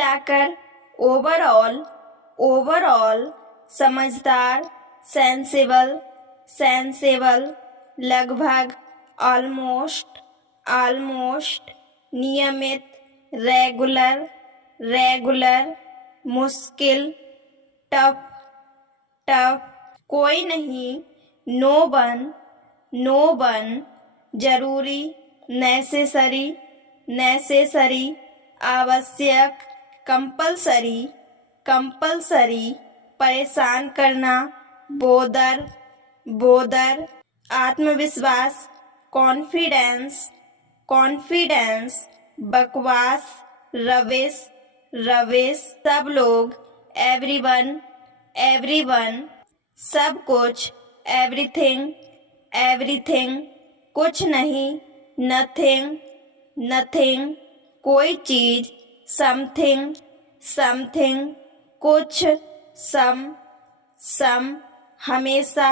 मिलाकर overall, overall, समझदार, sensible, sensible, लगभग, ऑलमोस्ट, ऑलमोस्ट, नियमित, रेगुलर, रेगुलर, मुश्किल, टफ, टफ, कोई नहीं, नो वन, नो वन, जरूरी, नेसेसरी, नेसेसरी, आवश्यक, कंपल्सरी, कंपल्सरी, परेशान करना, बोदर, बोदर, आत्मविश्वास, कॉन्फिडेंस, कॉन्फिडेंस, बकवास, रविश, रविश, सब लोग, एवरीवन, एवरीवन, सब कुछ, एवरीथिंग, एवरीथिंग, कुछ नहीं, नथिंग, नथिंग, कोई चीज, समथिंग, समथिंग, कुछ, सम, सम, हमेशा,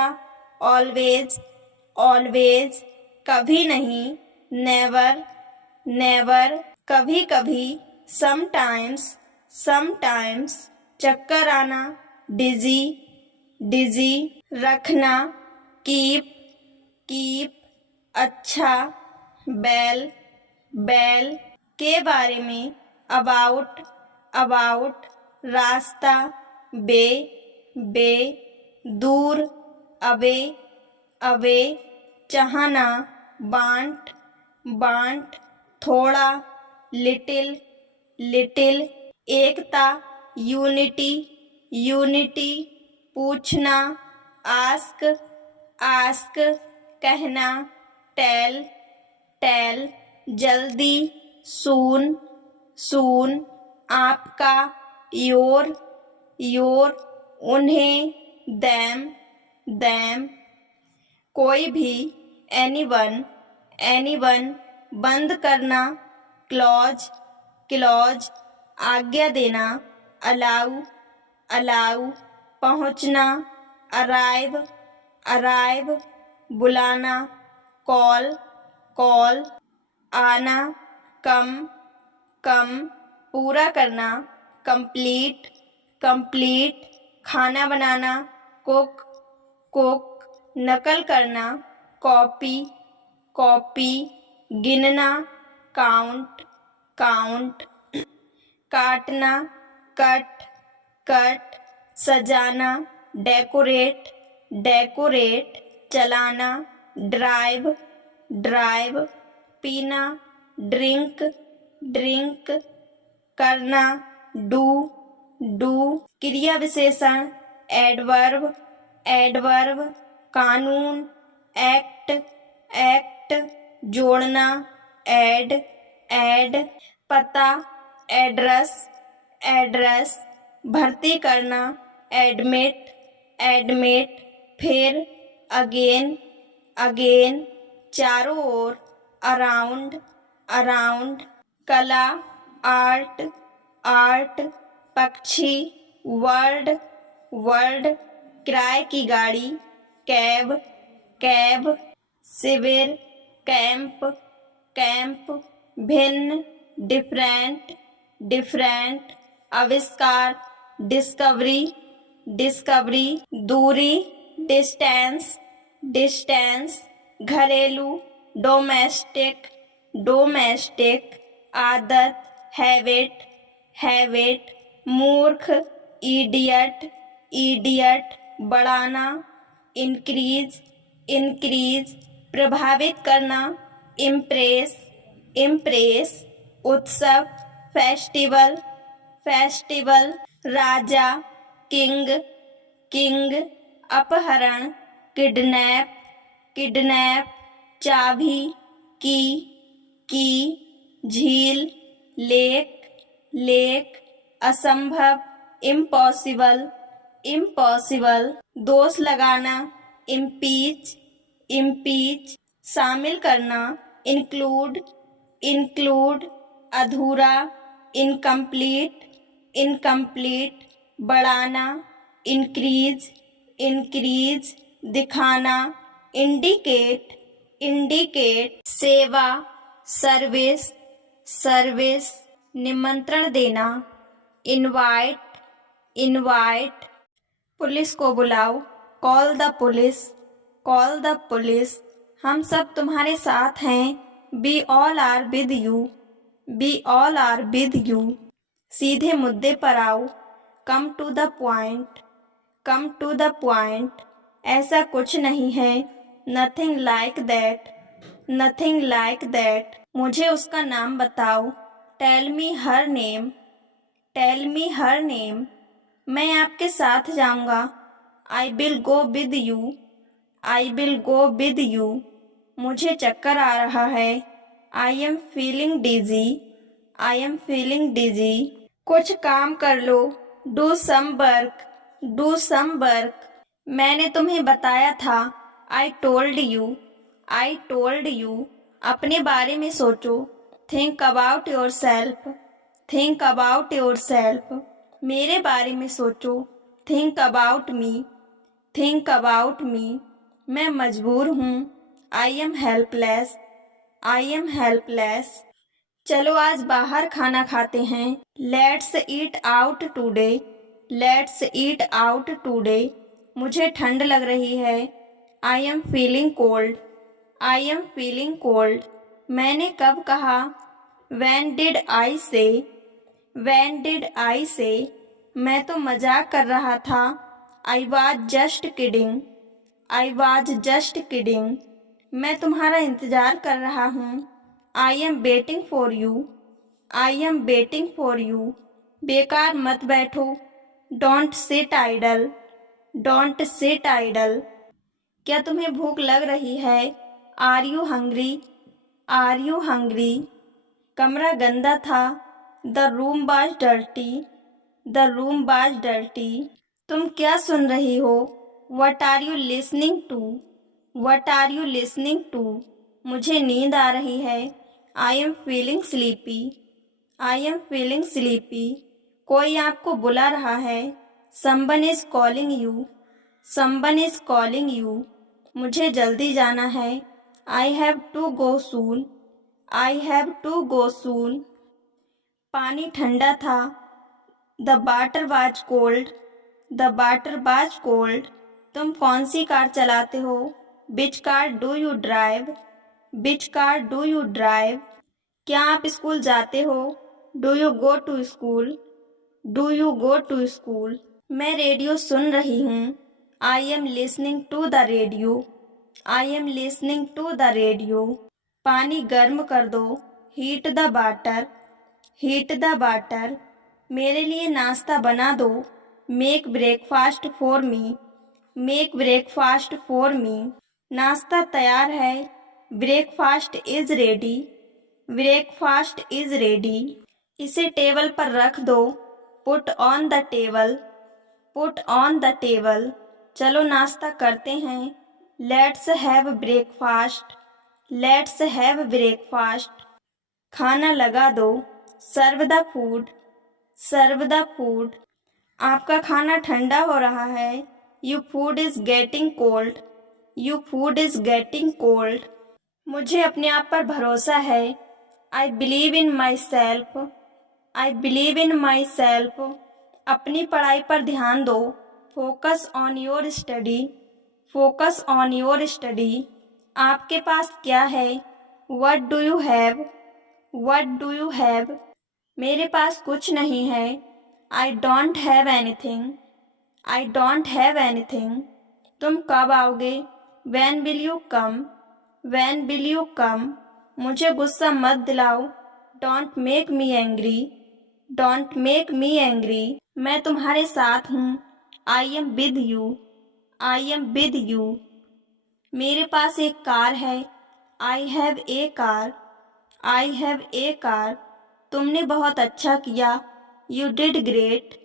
ऑलवेज, ऑलवेज, कभी नहीं, नेवर, नेवर, कभी कभी, समटाइम्स, समटाइम्स, चक्कर आना, डिजी, डिजी, रखना, कीप, कीप, अच्छा, बैल, बैल, के बारे में, अबाउट, अबाउट, रास्ता, बे, बे, दूर, अवे, अवे, चाहना, बांट, बांट, थोड़ा, लिटिल, लिटिल, एकता, यूनिटी, यूनिटी, पूछना, आस्क, आस्क, कहना, टेल, टेल, जल्दी, सून, सून, आपका, योर, योर, उन्हें, दैम, दैम, कोई भी, एनीवन, एनीवन, बंद करना, क्लॉज, क्लॉज, आज्ञा देना, अलाउ, अलाउ, पहुंचना, अराइव, अराइव, बुलाना, कॉल, कॉल, आना, कम, कम, पूरा करना, कंप्लीट, कंप्लीट, खाना बनाना, कुक, कुक, नकल करना, कॉपी, कॉपी, गिनना, काउंट, काउंट, काटना, कट, कट, सजाना, डेकोरेट, डेकोरेट, चलाना, ड्राइव, ड्राइव, पीना, ड्रिंक, ड्रिंक, करना, डू, डू, क्रिया विशेषण, एडवर्ब, एडवर्ब, कानून, एक्ट, एक्ट, जोड़ना, ऐड, ऐड, पता, एड्रेस, एड्रेस, भर्ती करना, एडमिट, एडमिट, फिर, अगेन, अगेन, चारों ओर, अराउंड, अराउंड, कला, आर्ट, आर्ट, पक्षी, वर्ड, वर्ड, किराए की गाड़ी, कैब, कैब, शिविर, कैंप, कैंप, भिन्न, डिफरेंट, डिफरेंट, आविष्कार, डिस्कवरी, डिस्कवरी, दूरी, डिस्टेंस, डिस्टेंस, घरेलू, डोमेस्टिक, डोमेस्टिक, आदत, हैबिट, हैबिट, मूर्ख, इडियट, इडियट, बढ़ाना, इंक्रीज, इंक्रीज, प्रभावित करना, इम्प्रेस, इम्प्रेस, उत्सव, फेस्टिवल, फेस्टिवल, राजा, किंग, किंग, अपहरण, किडनैप, किडनैप, चाबी, की, झील, लेक, लेक, असंभव, इम्पॉसिबल, इम्पॉसिबल, दोष लगाना, इम्पीच, इम्पीच, शामिल करना, इंक्लूड, इंक्लूड, अधूरा, इनकम्प्लीट, इनकम्प्लीट, बढ़ाना, इंक्रीज, इंक्रीज, दिखाना, इंडिकेट, इंडिकेट, सेवा, सर्विस, सर्विस, निमंत्रण देना, इनवाइट, इनवाइट। पुलिस को बुलाओ, call the police, call the police. हम सब तुम्हारे साथ हैं, we all are with you, we all are with you. सीधे मुद्दे पर आओ, come to the point, come to the point. ऐसा कुछ नहीं है, nothing like that, nothing like that. मुझे उसका नाम बताओ, tell me her name, tell me her name. मैं आपके साथ जाऊंगा, I will go with you, I will go with you. मुझे चक्कर आ रहा है, I am feeling dizzy, I am feeling dizzy. कुछ काम कर लो, do some work, do some work. मैंने तुम्हें बताया था, I told you, I told you. अपने बारे में सोचो, think about yourself, think about yourself. मेरे बारे में सोचो, think about me, think about me. मैं मजबूर हूँ, I am helpless, I am helpless. चलो आज बाहर खाना खाते हैं, let's eat out today, let's eat out today. मुझे ठंड लग रही है, I am feeling cold, I am feeling cold. मैंने कब कहा, व्हेन डिड आई से, व्हेन डिड आई से। मैं तो मजाक कर रहा था, I was just kidding, I was just kidding. मैं तुम्हारा इंतजार कर रहा हूँ, I am waiting for you, I am waiting for you. बेकार मत बैठो, don't sit idle, don't sit idle. क्या तुम्हें भूख लग रही है, are you hungry, are you hungry. कमरा गंदा था, the room was dirty, the room was dirty. तुम क्या सुन रही हो, what are you listening to, what are you listening to. मुझे नींद आ रही है, I am feeling sleepy, I am feeling sleepy. कोई आपको बुला रहा है, someone is calling you, someone is calling you. मुझे जल्दी जाना है, I have to go soon, I have to go soon. पानी ठंडा था, the water was cold, the water was cold. तुम कौन सी कार चलाते हो, which car do you drive, which car do you drive. क्या आप स्कूल जाते हो, do you go to school, do you go to school. मैं रेडियो सुन रही हूँ, I am listening to the radio, I am listening to the radio. पानी गर्म कर दो, heat the water, heat the water. मेरे लिए नाश्ता बना दो, make breakfast for me, make breakfast for me. नाश्ता तैयार है, breakfast is ready, breakfast is ready. इसे टेबल पर रख दो, put on the table, put on the table. चलो नाश्ता करते हैं, let's have breakfast, let's have breakfast. खाना लगा दो, serve the food, serve the food. आपका खाना ठंडा हो रहा है, you food is getting cold, you food is getting cold. मुझे अपने आप पर भरोसा है, I believe in myself, I believe in myself. अपनी पढ़ाई पर ध्यान दो, focus on your study, focus on your study. आपके पास क्या है, what do you have, what do you have. मेरे पास कुछ नहीं है, I don't have anything, I don't have anything. तुम कब आओगे, van will you come, van will you कम। मुझे गुस्सा मत दिलाओ, don't make me angry, don't make me angry. मैं तुम्हारे साथ हूँ, I am with you, I am with you. मेरे पास एक कार है, I have a car, I have a car. तुमने बहुत अच्छा किया, you did great,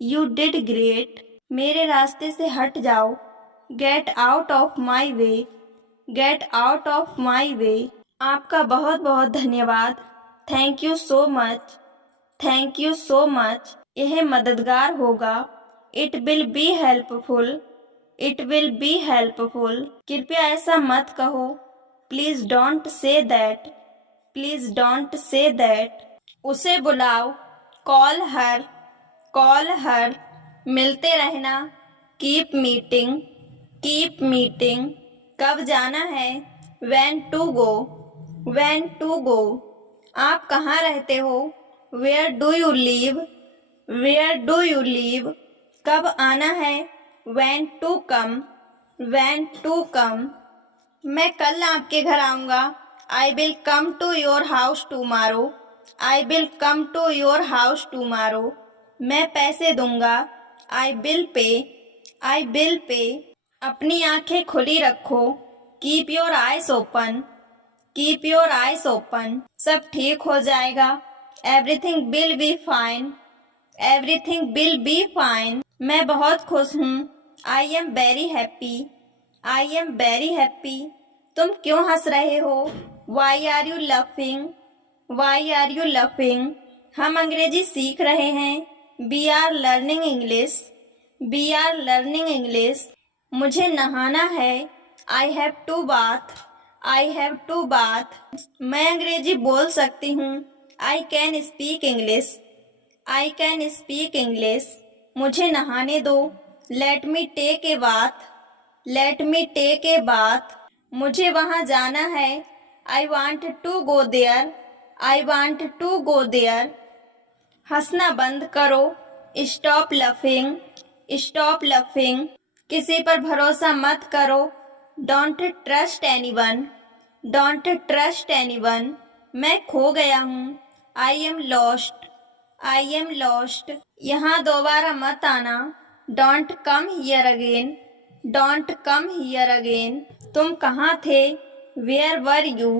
you did great. मेरे रास्ते से हट जाओ, get out of my way, get out of my way. आपका बहुत बहुत धन्यवाद, thank you so much, thank you so much. यह मददगार होगा, it will be helpful, it will be helpful. कृपया ऐसा मत कहो, please don't say that, please don't say that. उसे बुलाओ, कॉल हर, कॉल हर, मिलते रहना, कीप मीटिंग, कीप मीटिंग, कब जाना है, when to go, when to go, आप कहाँ रहते हो, where do you live, where do you live, कब आना है, when to come, when to come, मैं कल आपके घर आऊँगा, I will come to your house tomorrow, I will come to your house tomorrow, मैं पैसे दूंगा, आई बिल पे, आई बिल पे, अपनी आंखें खुली रखो, keep your eyes open, keep your eyes open, सब ठीक हो जाएगा, everything will be fine, everything will be fine, मैं बहुत खुश हूँ, I am very happy, I am very happy, तुम क्यों हंस रहे हो, why are you laughing, why are you laughing, हम अंग्रेजी सीख रहे हैं, we are learning English, we are learning English, मुझे नहाना है, I have to bath, I have to bath, मैं अंग्रेजी बोल सकती हूँ, I can speak English, I can speak English, मुझे नहाने दो, let me take a bath, let me take a bath, मुझे वहाँ जाना है, I want to go there, I want to go there, हंसना बंद करो, स्टॉप लफिंग, स्टॉप लफिंग, किसी पर भरोसा मत करो, don't trust anyone, don't trust anyone, मैं खो गया हूँ, I am lost, I am lost, यहाँ दोबारा मत आना, don't come here again, don't come here again, तुम कहाँ थे, where were you,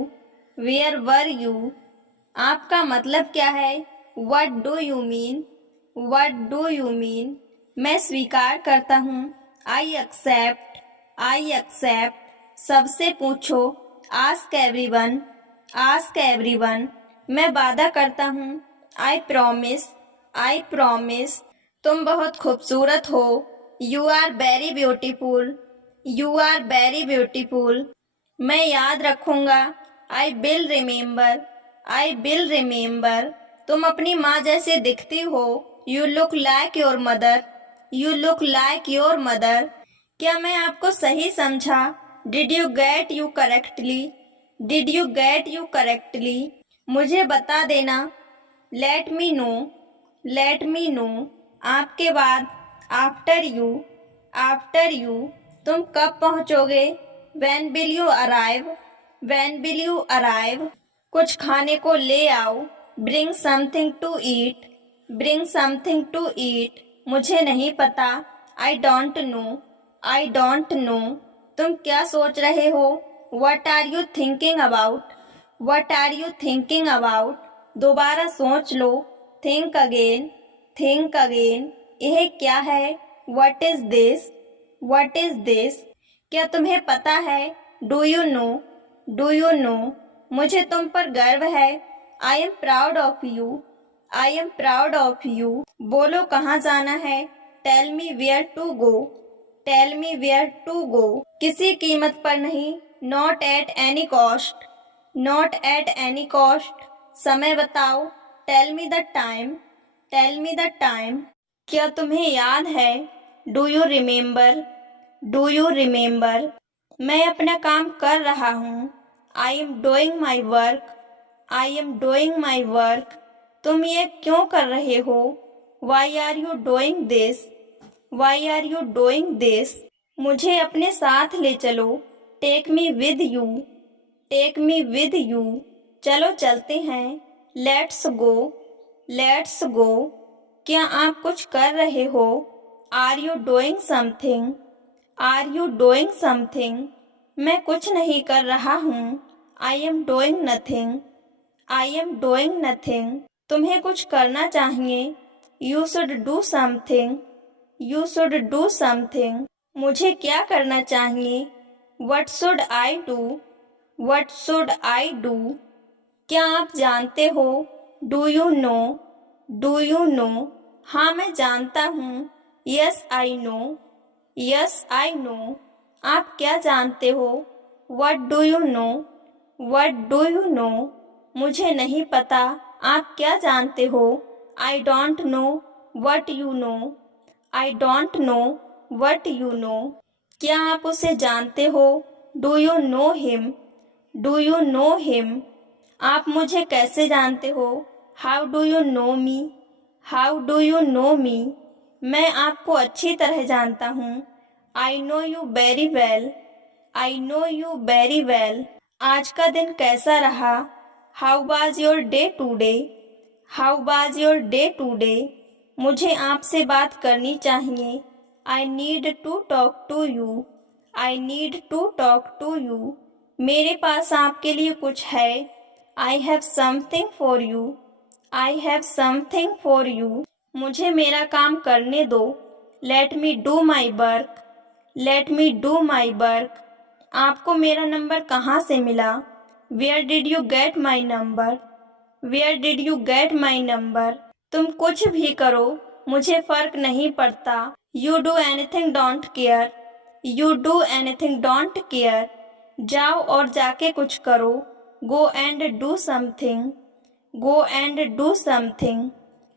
where were you, आपका मतलब क्या है, what do you mean, what do you mean, मैं स्वीकार करता हूँ, आई एक्सेप्ट, आई एक्सेप्ट, सबसे पूछो, आस्क एवरीवन, आस्क एवरीवन, मैं वादा करता हूँ, आई प्रॉमिस, आई प्रॉमिस, तुम बहुत खूबसूरत हो, you are very beautiful, you are very beautiful, मैं याद रखूँगा, I will remember, I will remember, तुम अपनी माँ जैसे दिखती हो, you look like your mother, you look like your mother, क्या मैं आपको सही समझा, did you get you correctly, did you get you correctly, मुझे बता देना, let me know, let me know, आपके बाद, आफ्टर यू, आफ्टर यू, तुम कब पहुँचोगे, when will you arrive, when will you arrive, कुछ खाने को ले आओ, bring something to eat, bring something to eat, मुझे नहीं पता, I don't know, I don't know, तुम क्या सोच रहे हो, what are you thinking about, what are you thinking about, दोबारा सोच लो, थिंक अगेन, थिंक अगेन, यह क्या है, what is this, what is this, क्या तुम्हें पता है, do you know, do you no, मुझे तुम पर गर्व है, I am proud of you, I am proud of you, बोलो कहाँ जाना है, tell me where to go, tell me where to go, किसी कीमत पर नहीं, not at any cost, not at any cost, समय बताओ, tell me the time, tell me the time, क्या तुम्हें याद है, do you remember, do you remember, मैं अपना काम कर रहा हूँ, I am doing my work, I am doing my work, तुम ये क्यों कर रहे हो, why are you doing this, why are you doing this, मुझे अपने साथ ले चलो, take me with you, take me with you, चलो चलते हैं, लेट्स गो, लेट्स गो, क्या आप कुछ कर रहे हो, are you doing something, are you doing something, मैं कुछ नहीं कर रहा हूँ, I am doing nothing, I am doing nothing, तुम्हें कुछ करना चाहिए, you should do something, you should do something, मुझे क्या करना चाहिए, what should I do, what should I do, क्या आप जानते हो, do you know, do you know, हाँ मैं जानता हूँ, yes I know, yes I no, आप क्या जानते हो, what do you no, what do you no, मुझे नहीं पता, आप क्या जानते हो, आई don't no, what you know, I don't know what you know. क्या आप उसे जानते हो? Do you know him? Do you know him? आप मुझे कैसे जानते हो? How do you know me? How do you know me? मैं आपको अच्छी तरह जानता हूँ. I know you very well. I know you very well. आज का दिन कैसा रहा? How was your day today? How was your day today? मुझे आपसे बात करनी चाहिए. I need to talk to you. I need to talk to you. मेरे पास आपके लिए कुछ है. I have something for you. I have something for you. मुझे मेरा काम करने दो. Let me do my work. Let me do my work. आपको मेरा नंबर कहाँ से मिला? Where did you get my number? Where did you get my number? तुम कुछ भी करो, मुझे फर्क नहीं पड़ता. You do anything, don't care. You do anything, don't care. जाओ और जाके कुछ करो. Go and do something. Go and do something.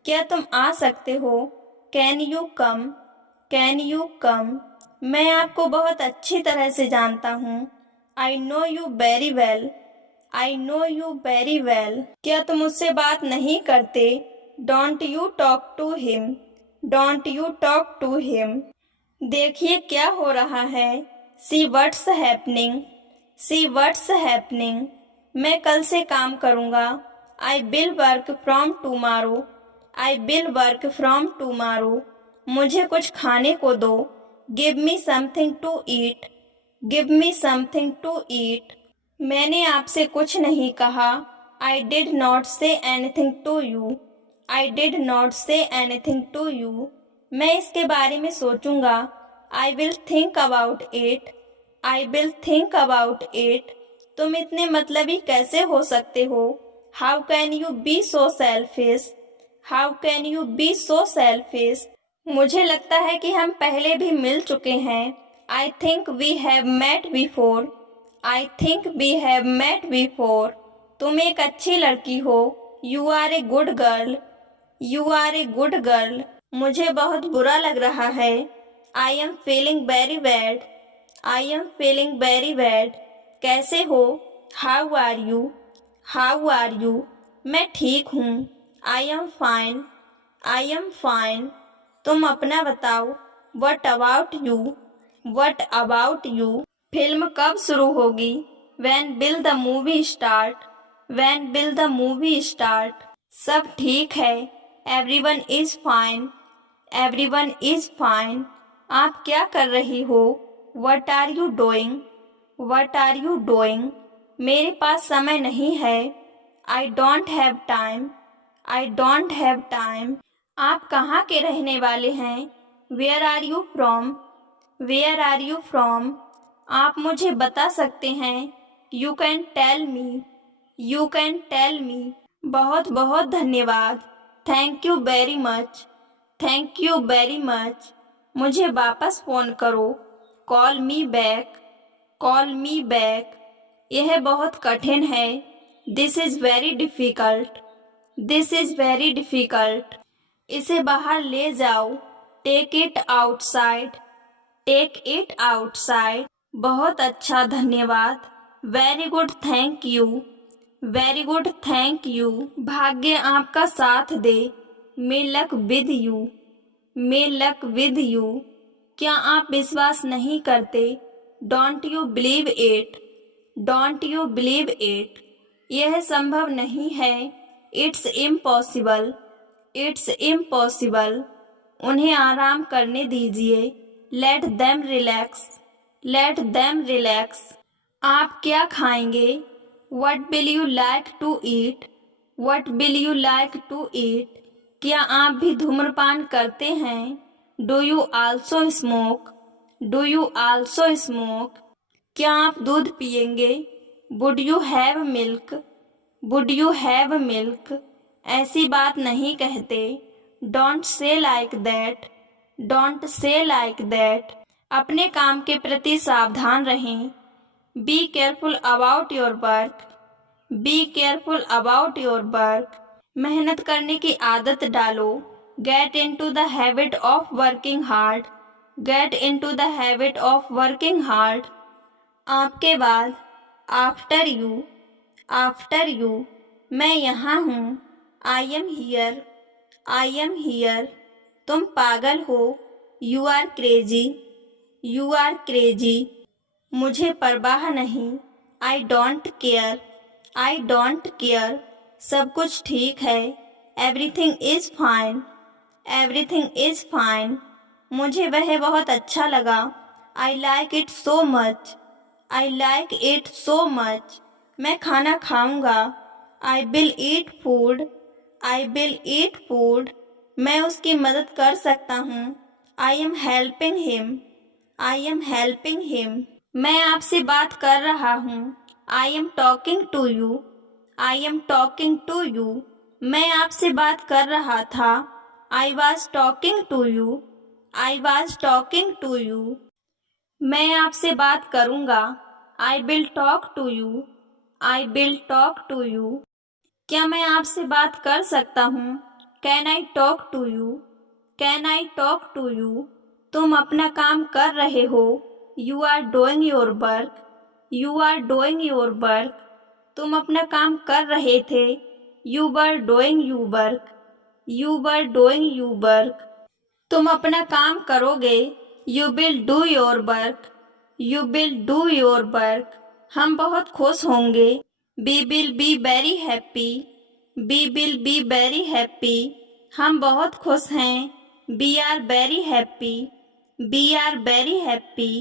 क्या तुम आ सकते हो? Can you come? Can you come? मैं आपको बहुत अच्छी तरह से जानता हूँ. I know you very well. I know you very well. क्या तुम उससे बात नहीं करते? Don't you talk to him. Don't you talk to him. देखिए क्या हो रहा है. See what's happening. See what's happening. मैं कल से काम करूँगा. I will work from tomorrow. I will work from tomorrow. मुझे कुछ खाने को दो. Give me something to eat. Give me something to eat. मैंने आपसे कुछ नहीं कहा. I did not say anything to you. I did not say anything to you. मैं इसके बारे में सोचूंगा. I will think about it. I will think about it. तुम इतने मतलबी कैसे हो सकते हो? How can you be so selfish? How can you be so selfish? मुझे लगता है कि हम पहले भी मिल चुके हैं. I think we have met before. I think we have met before. तुम एक अच्छी लड़की हो. You are a good girl. You are a good girl. मुझे बहुत बुरा लग रहा है. I am feeling very bad. I am feeling very bad. कैसे हो? How are you? How are you? मैं ठीक हूँ. I am fine. I am fine. तुम अपना बताओ. What about you? What about you? Film कब शुरू होगी? When will the movie start? When will the movie start? सब ठीक है. Everyone is fine. Everyone is fine. आप क्या कर रही हो? What are you doing? What are you doing? मेरे पास समय नहीं है. I don't have time. I don't have time. आप कहाँ के रहने वाले हैं? Where are you from? Where are you from? आप मुझे बता सकते हैं. You can tell me. You can tell me. बहुत बहुत धन्यवाद. Thank you very much. Thank you very much. मुझे वापस फ़ोन करो. Call me back. Call me back. यह बहुत कठिन है. This is very difficult. This is very difficult. इसे बाहर ले जाओ. Take it outside. Take it outside. बहुत अच्छा धन्यवाद. Very good thank you. Very good thank you. भाग्य आपका साथ दे. May luck with you. May luck with you. क्या आप विश्वास नहीं करते? Don't you believe it. Don't you believe it. यह संभव नहीं है. It's impossible. It's impossible. उन्हें आराम करने दीजिए. Let them relax. Let them relax. आप क्या खाएंगे? What will you like to eat. What will you like to ईट. क्या आप भी धूम्रपान करते हैं? Do you also smoke. Do you also smoke. क्या आप दूध पिएंगे? Would you have milk. Would you have milk. ऐसी बात नहीं कहते. Don't say like that. Don't say like that. अपने काम के प्रति सावधान रहें. Be careful about your work. Be careful about your work. मेहनत करने की आदत डालो. Get into the habit of working hard. Get into the habit of working hard. आपके बाद, after you. After you. मैं यहाँ हूँ. I am here. I am here. तुम पागल हो. You are crazy. You are crazy. मुझे परवाह नहीं. I don't care. I don't care. सब कुछ ठीक है. Everything is fine. Everything is fine. मुझे वह बहुत अच्छा लगा. I like it so much. I like it so much. मैं खाना खाऊंगा. I will eat food. I will eat food. मैं उसकी मदद कर सकता हूँ. I am helping him. I am helping him. मैं आपसे बात कर रहा हूँ. I am talking to you. I am talking to you. मैं आपसे बात कर रहा था. I was talking to you. I was talking to you. मैं आपसे बात करूँगा. I will talk to you. I will talk to you. क्या मैं आपसे बात कर सकता हूँ? Can I talk to you? Can I talk to you? तुम अपना काम कर रहे हो. You are doing your work. You are doing your work. तुम अपना काम कर रहे थे. You were doing your work. You were doing your work. तुम अपना काम करोगे. You will do your work. You will do your work. हम बहुत खुश होंगे. We will be very happy. We will be very happy. हम बहुत खुश हैं. We are very happy. We are very happy.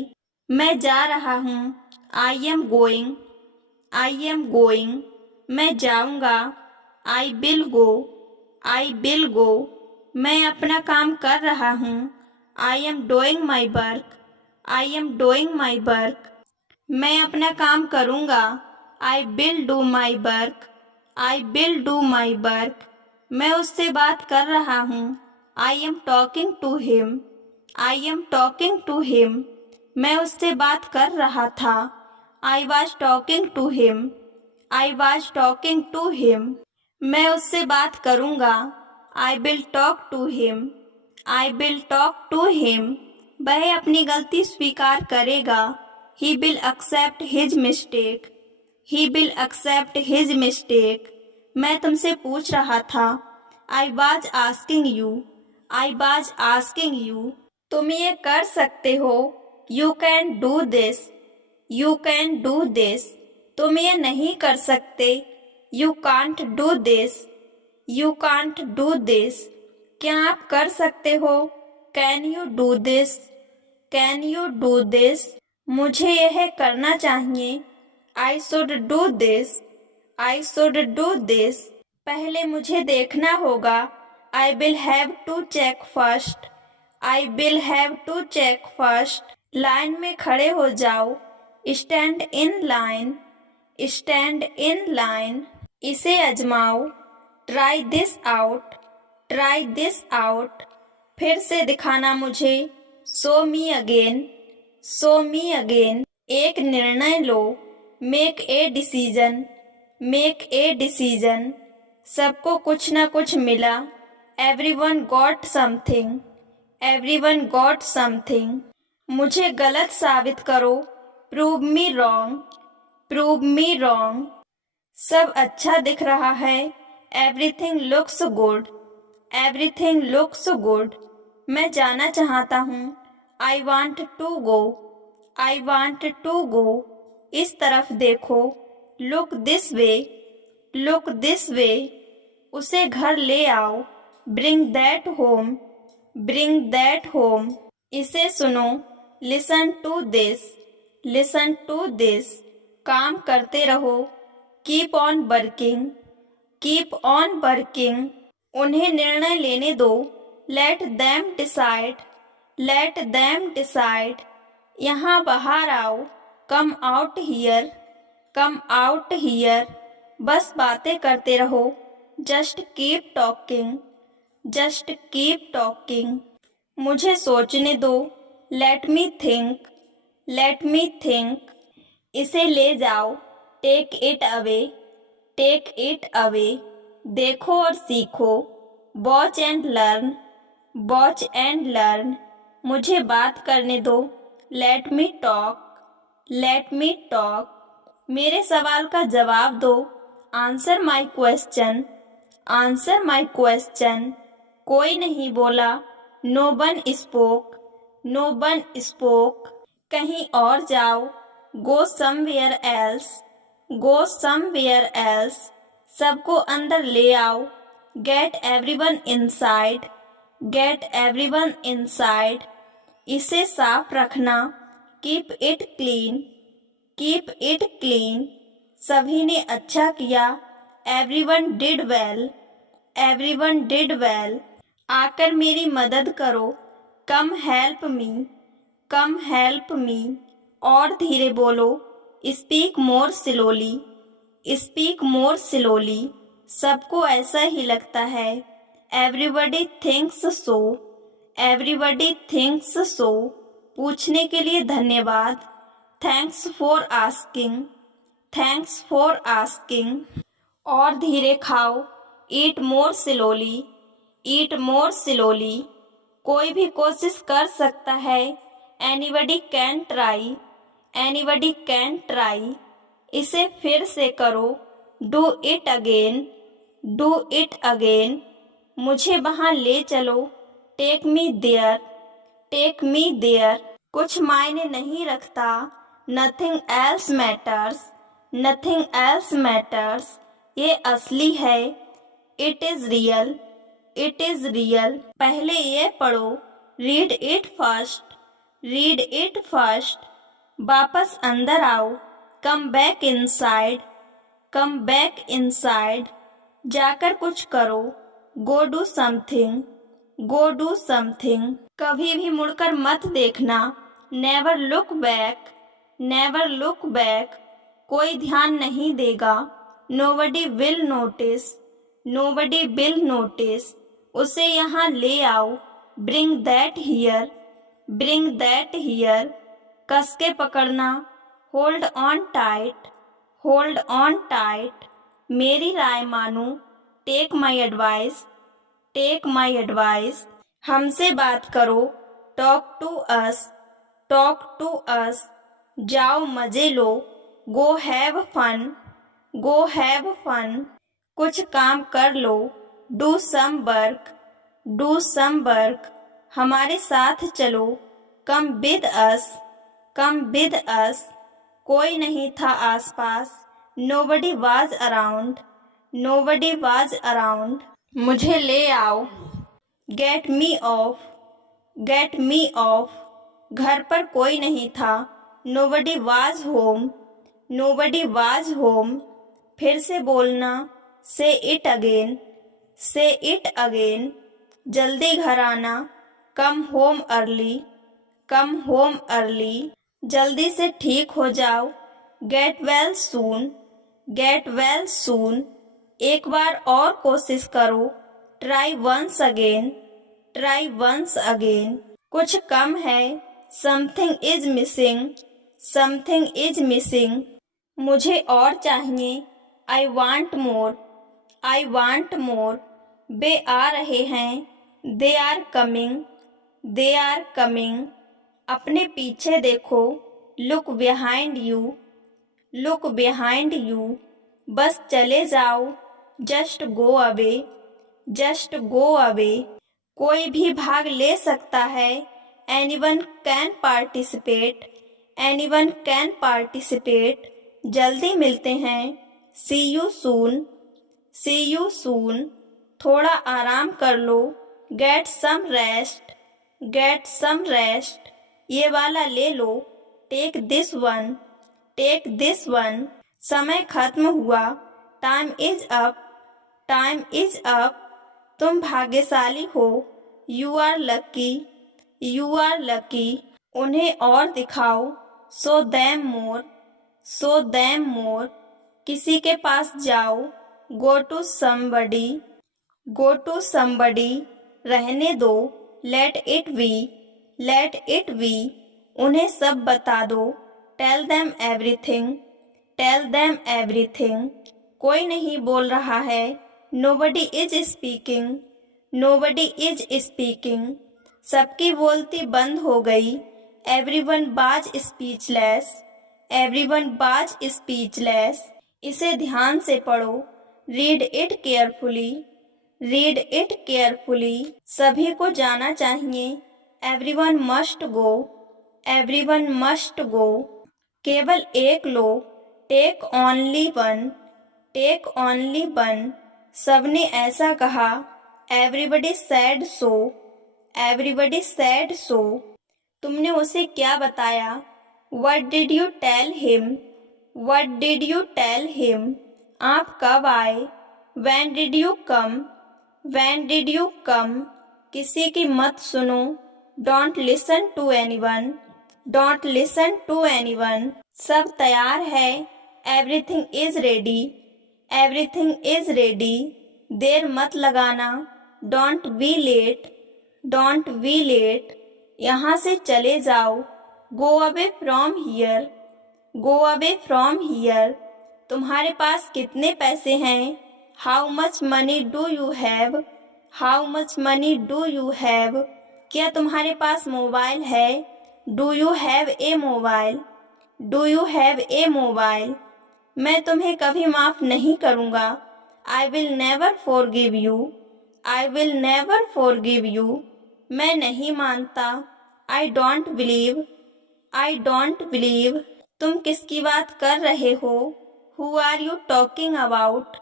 मैं जा रहा हूँ. I am going. I am going. मैं जाऊँगा. I will go. I will go. मैं अपना काम कर रहा हूँ. I am doing my work. I am doing my work. मैं अपना काम करूँगा. I will do my work. I will do my work. मैं उससे बात कर रहा हूँ. I am talking to him. I am talking to him. मैं उससे बात कर रहा था. I was talking to him. I was talking to him. मैं उससे बात करूँगा. I will talk to him. I will talk to him. वह अपनी गलती स्वीकार करेगा. He will accept his mistake. He will accept his mistake. मैं तुमसे पूछ रहा था. I was asking you. I was asking you. तुम ये कर सकते हो. You can do this. You can do this. तुम ये नहीं कर सकते. You can't do this. You can't do this. क्या आप कर सकते हो? Can you do this? Can you do this? मुझे यह करना चाहिए. I should do this. I should do this. पहले मुझे देखना होगा. I will have to check first. I will have to check first. Line में खड़े हो जाओ. Stand in line. Stand in line. इसे आजमाओ. Try this out. Try this out. फिर से दिखाना मुझे. Show me again. Show me again. एक निर्णय लो. Make a decision. Make a decision. सबको कुछ ना कुछ मिला. Everyone got something. Everyone got something. मुझे गलत साबित करो. Prove me wrong. Prove me wrong. सब अच्छा दिख रहा है. Everything looks good. Everything looks good. मैं जाना चाहता हूँ. I want to go. I want to go. इस तरफ देखो. Look this way. Look this way. उसे घर ले आओ. Bring that home. Bring that home. इसे सुनो. Listen to this. Listen to this. काम करते रहो. Keep on working. Keep on working. उन्हें निर्णय लेने दो. Let them decide. Let them decide. यहाँ बाहर आओ. Come out here. Come out here. बस बातें करते रहो. Just keep talking. Just keep talking. मुझे सोचने दो. Let me think. Let me think. इसे ले जाओ. Take it away. Take it away. देखो और सीखो. Watch and learn. Watch and learn, मुझे बात करने दो, let me talk, let me talk, मेरे सवाल का जवाब दो, answer my question, answer my question, कोई नहीं बोला, no one spoke, no one spoke, कहीं और जाओ, go somewhere else, go somewhere else, सबको अंदर ले आओ, get everyone inside, get everyone inside, इसे साफ रखना, keep it clean, keep it clean, सभी ने अच्छा किया, everyone did well, everyone did well, आकर मेरी मदद करो, कम हेल्प मी, कम हेल्प मी, और धीरे बोलो, speak more slowly, speak more slowly, सबको ऐसा ही लगता है, एवरीबडी थिंक्स सो, एवरीबडी थिंक्स सो, पूछने के लिए धन्यवाद, thanks for asking, thanks for asking, और धीरे खाओ, ईट मोर स्लोली, ईट मोर स्लोली, कोई भी कोशिश कर सकता है, anybody can try, anybody can try, इसे फिर से करो, do it again, do it again, मुझे वहाँ ले चलो, take me there, take me there, कुछ मायने नहीं रखता, nothing else matters, nothing else matters, ये असली है, it is real, it is real, पहले ये पढ़ो, read it first, read it first, वापस अंदर आओ, come back inside, come back inside, जाकर कुछ करो, गो do something, go do something, कभी भी मुड़कर मत देखना, never look back, never look back, कोई ध्यान नहीं देगा, nobody will notice, nobody will notice, उसे यहाँ ले आओ, bring that here, bring that here, कस के पकड़ना, hold on tight, hold on tight, मेरी राय मानो, take my advice, take my advice, हमसे बात करो, talk to us, talk to us, जाओ मजे लो, go have fun, go have fun, कुछ काम कर लो, do some work, do some work, हमारे साथ चलो, come with us, come with us, कोई नहीं था आसपास, nobody was around, nobody was around, मुझे ले आओ, get me off, get me off, घर पर कोई नहीं था, nobody was home, nobody was home, फिर से बोलना, say it again, say it again, जल्दी घर आना, come home early, come home early, जल्दी से ठीक हो जाओ, get well soon, get well soon, एक बार और कोशिश करो, try once again, try once again, कुछ कम है, something is missing, something is missing, मुझे और चाहिए, I want more, I want more, वे आ रहे हैं, they are coming, they are coming, अपने पीछे देखो, look behind you, look behind you, बस चले जाओ, just go away, just go away, कोई भी भाग ले सकता है, anyone can participate, anyone can participate, जल्दी मिलते हैं, see you soon, see you सून, थोड़ा आराम कर लो, get some rest, get some rest, ये वाला ले लो, take this one, take this one, समय खत्म हुआ, time is up, time is up, तुम भाग्यशाली हो, you are lucky, you are lucky, उन्हें और दिखाओ, सो दैम मोर, सो दैम मोर, किसी के पास जाओ, go to somebody, go to somebody, रहने दो, let it be, let it be, उन्हें सब बता दो, tell them everything, tell them everything, कोई नहीं बोल रहा है, nobody is speaking, Nobody is speaking. सबकी बोलती बंद हो गई. Everyone was speechless. Everyone was speechless. इसे ध्यान से पढ़ो. Read it carefully. Read it carefully. सभी को जाना चाहिए. Everyone must go. Everyone must go. केवल एक लो. Take only one. Take only one. सबने ऐसा कहा. Everybody said so. Everybody said so. तुमने उसे क्या बताया? What did you tell him? What did you tell him? आप कब आए? When did you come? When did you come? किसी की मत सुनो. Don't listen to anyone. Don't listen to anyone. सब तैयार है. Everything is ready. Everything is ready. देर मत लगाना. Don't be late. Don't be late. यहाँ से चले जाओ. Go away from here. Go away from here. तुम्हारे पास कितने पैसे हैं? How much money do you have? How much money do you have? क्या तुम्हारे पास मोबाइल है? Do you have a mobile? Do you have a mobile? मैं तुम्हें कभी माफ नहीं करूँगा. I will never forgive you. I will never forgive you. मैं नहीं मानता. I don't believe. I don't believe. तुम किसकी बात कर रहे हो? Who are you talking about?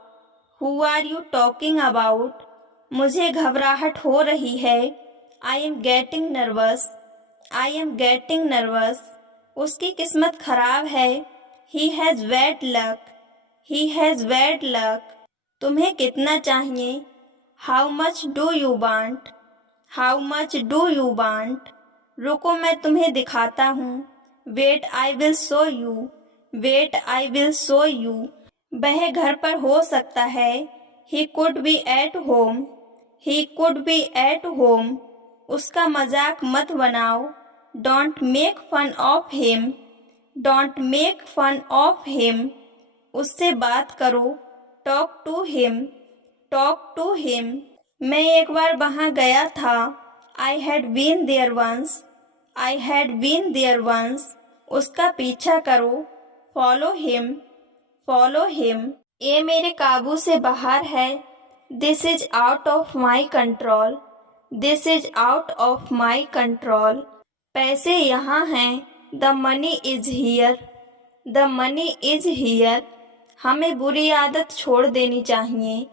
Who are you talking about? मुझे घबराहट हो रही है. I am getting nervous. I am getting nervous. उसकी किस्मत खराब है. He has bad luck. He has bad luck. तुम्हें कितना चाहिए? How much do you want? How much do you want? रुको मैं तुम्हें दिखाता हूँ. Wait, I will show you. Wait, I will show you. वह घर पर हो सकता है. He could be at home. He could be at home. उसका मजाक मत बनाओ. Don't make fun of him. Don't make fun of him. उससे बात करो. Talk to him. Talk to him. मैं एक बार वहाँ गया था. I had been there once. I had been there once. उसका पीछा करो. Follow him. Follow him. ये मेरे काबू से बाहर है. This is out of my control. This is out of my control. पैसे यहाँ हैं. The money is here. The money is here. हमें बुरी आदत छोड़ देनी चाहिए.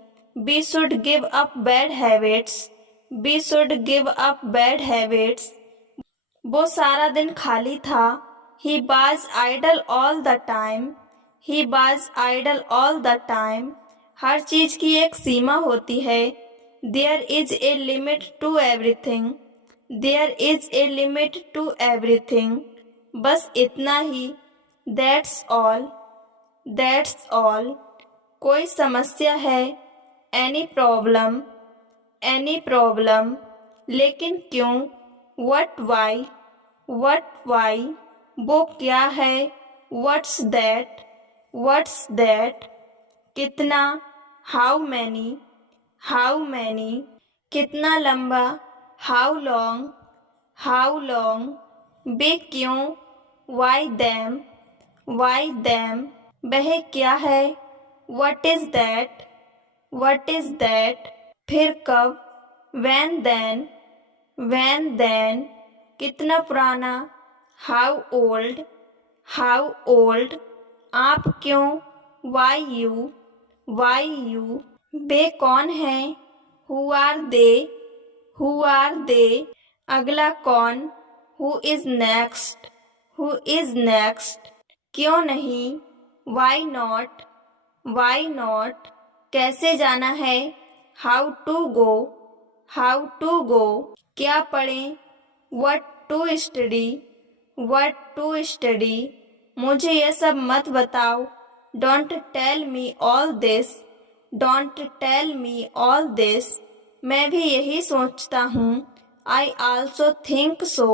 We should give up bad habits. We should give up bad habits. वो सारा दिन खाली था. He was idle all the time. He was idle all the time. हर चीज की एक सीमा होती है. There is a limit to everything. There is a limit to everything. बस इतना ही. That's all. That's all. कोई समस्या है? Any problem. Any problem. लेकिन क्यों? What why? What why? वो क्या है? What's that? What's that? कितना? How many? How many? कितना लंबा? How long? How long? वे क्यों? Why them? Why them? वह क्या है? What is that? What is that? फिर कब? When then? When then? कितना पुराना? How old? How old? आप क्यों? Why you? Why you? वे कौन हैं? Who are they? Who are they? अगला कौन? Who is next? Who is next? क्यों नहीं? Why not? Why not? कैसे जाना है? How to go? How to go? क्या पढ़ें? What to study? What to study? मुझे ये सब मत बताओ. Don't tell me all this. Don't tell me all this. मैं भी यही सोचता हूँ. I also think so.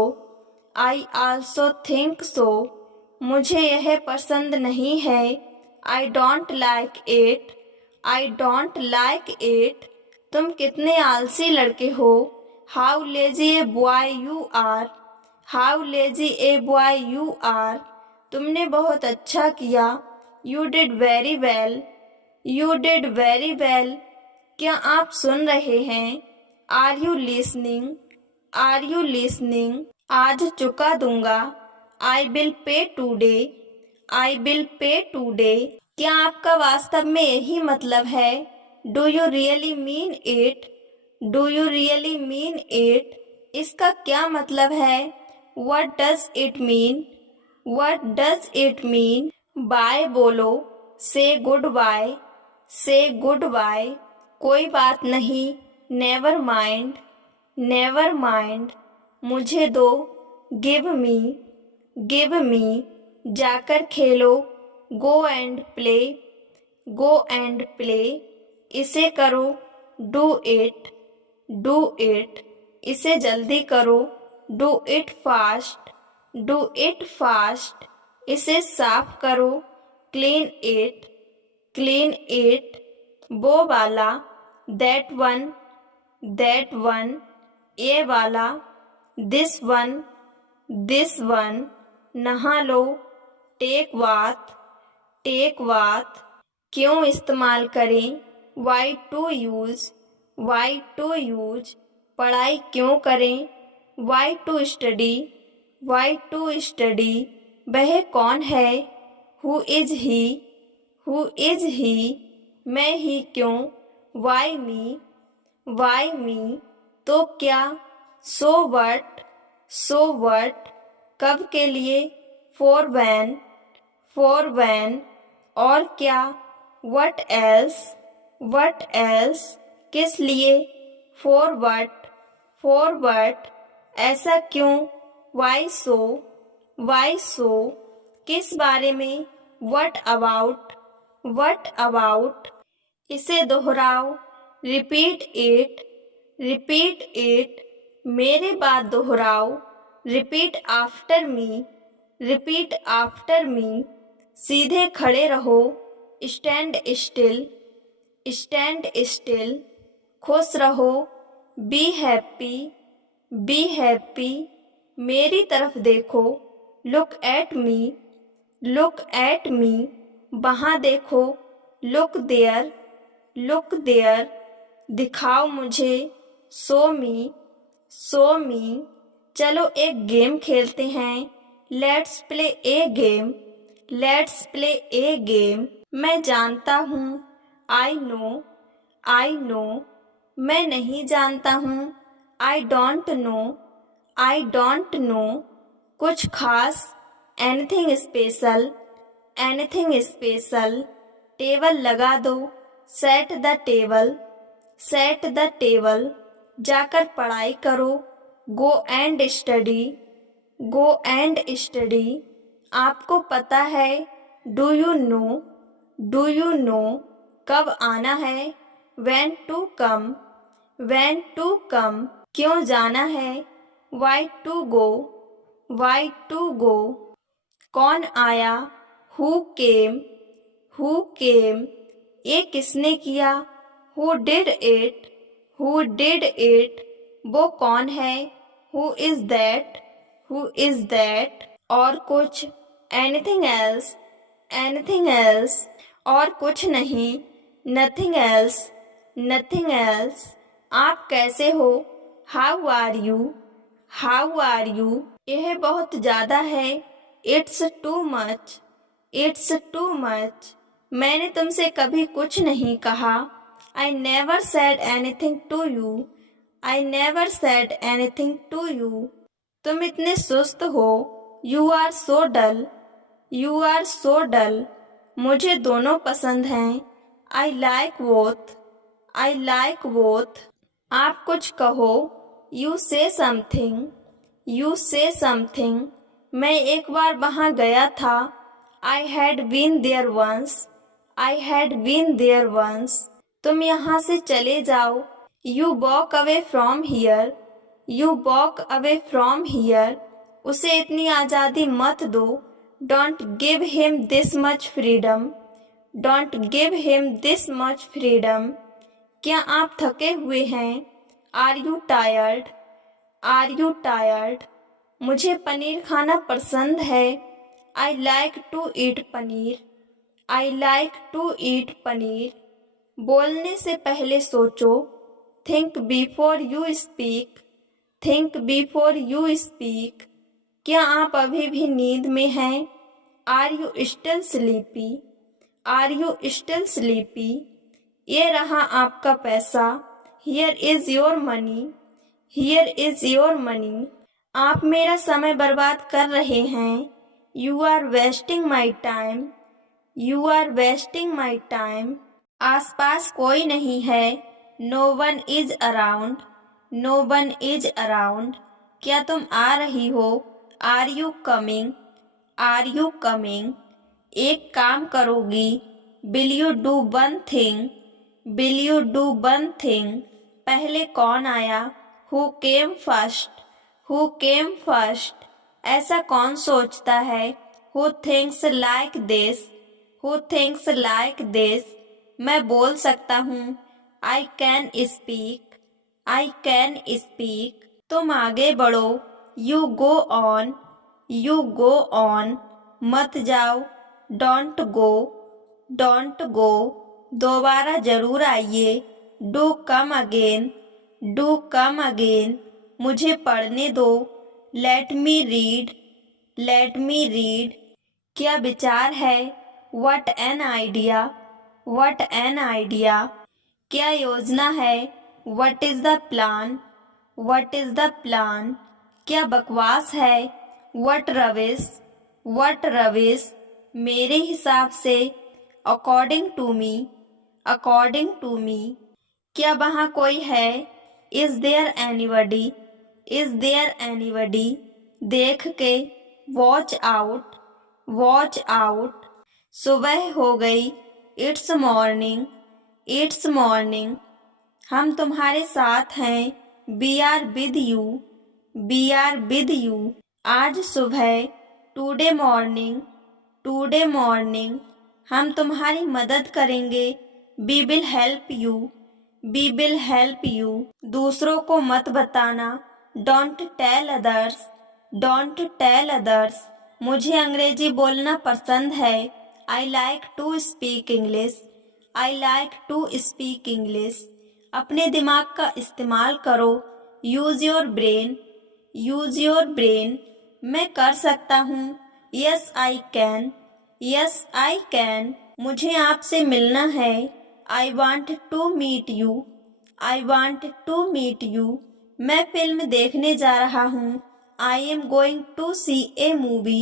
I also think so. मुझे यह पसंद नहीं है. I don't like it. I don't like it. तुम कितने आलसी लड़के हो। How lazy a boy you are. How lazy a boy you are. तुमने बहुत अच्छा किया। You did very well. You did very well. क्या आप सुन रहे हैं? Are you listening. Are you listening. आज चुका दूंगा। I will pay today. I will pay today. क्या आपका वास्तव में यही मतलब है? Do you really mean it. Do you really mean it. इसका क्या मतलब है? What does it mean. What does it mean. Bye बोलो। Say goodbye. Say goodbye. कोई बात नहीं। Never mind. Never mind. मुझे दो। Give me. Give me. जाकर खेलो। Go and play. Go and play. इसे करो। Do it. Do it. इसे जल्दी करो। Do it fast. Do it fast. इसे साफ करो। Clean it. Clean it. वो वाला। That one. That one. ये वाला। This one. This one. नहा लो। Take bath. Take bath. क्यों इस्तेमाल करें? Why to use. Why to use. पढ़ाई क्यों करें? Why to study. Why to study. वह कौन है? Who is he. Who is he. मैं ही क्यों? Why me. Why me. तो क्या? So what. So what. कब के लिए? For when. For when. और क्या? What else. What else. किस लिए? For what. For what. ऐसा क्यों? Y so. Why so. किस बारे में? What about. What about. इसे दोहराओ। Repeat it. Repeat it. मेरे बाद दोहराओ। Repeat after me. Repeat after me. सीधे खड़े रहो। Stand still. Stand still. खुश रहो। Be happy. Be happy. मेरी तरफ देखो। Look at me. Look at me. वहाँ देखो। Look there. Look there. दिखाओ मुझे। Show me. Show me. चलो एक गेम खेलते हैं। Let's play a game. Let's play a game. मैं जानता हूँ। I know. I know. मैं नहीं जानता हूँ। I don't know. I don't know. कुछ खास। Anything special. Anything special. Table लगा दो। Set the table. Set the table. जाकर पढ़ाई करो। Go and study. Go and study. आपको पता है? Do you know. Do you know. कब आना है? When to come. When to come. क्यों जाना है? Why to go. Why to गो। कौन आया? Who came. Who came. ये किसने किया? Who did it. Who did it. वो कौन है? Who is that. Who is that. और कुछ? Anything else. Anything else. और कुछ नहीं। Nothing else. Nothing else. आप कैसे हो? How are you. How are you. यह बहुत ज़्यादा है। It's too much. It's too much. मैंने तुमसे कभी कुछ नहीं कहा। I never said anything to you. I never said anything to you. तुम इतने सुस्त हो। You are so dull. You are so dull. मुझे दोनों पसंद हैं। I like both. I like both. आप कुछ कहो। यू से समथिंग। यू से समथिंग। मैं एक बार वहाँ गया था। I had been there once. I had been there once. तुम यहाँ से चले जाओ। You walk away from here. You walk away from here. उसे इतनी आज़ादी मत दो। Don't give him this much freedom. Don't give him this much freedom. क्या आप थके हुए हैं? Are you tired? Are you tired? मुझे पनीर खाना पसंद है। I like to eat paneer. I like to eat paneer. बोलने से पहले सोचो। Think before you speak. Think before you speak. क्या आप अभी भी नींद में हैं? Are you still sleepy? Are you still sleepy? ये रहा आपका पैसा। Here is your money. Here is your money. आप मेरा समय बर्बाद कर रहे हैं। You are wasting my time. You are wasting my time. आसपास कोई नहीं है। No one is around. No one is around. क्या तुम आ रही हो? Are you coming? Are you coming? एक काम करोगी? Will you do one thing? Will you do one thing? पहले कौन आया? Who came first? Who came first? ऐसा कौन सोचता है? Who thinks like this? Who thinks like this? मैं बोल सकता हूँ। I can speak. I can speak. तुम आगे बढ़ो। You go on. You go on. मत जाओ। Don't go. डोंट गो। दोबारा जरूर आइए। Do come again. Do come again. मुझे पढ़ने दो। Let me read. Let me read. क्या विचार है? What an idea. What an idea. क्या योजना है? What is the plan. What is the plan. क्या बकवास है? What rubbish. What rubbish. मेरे हिसाब से। According to me. According to me. क्या वहाँ कोई है? Is there anybody. Is there anybody. देख के। Watch out. Watch out. सुबह हो गई। It's morning. It's morning. हम तुम्हारे साथ हैं। We are with you. We are with you. आज सुबह। Today morning. Today morning. हम तुम्हारी मदद करेंगे। We will help you. We will help you. दूसरों को मत बताना। Don't tell others. Don't tell others. मुझे अंग्रेजी बोलना पसंद है। I like to speak English. I like to speak English. अपने दिमाग का इस्तेमाल करो। Use your brain. Use your brain. मैं कर सकता हूँ। Yes I can. Yes I can. मुझे आपसे मिलना है। I want to meet you. I want to meet you. मैं फिल्म देखने जा रहा हूँ। I am going to see a movie.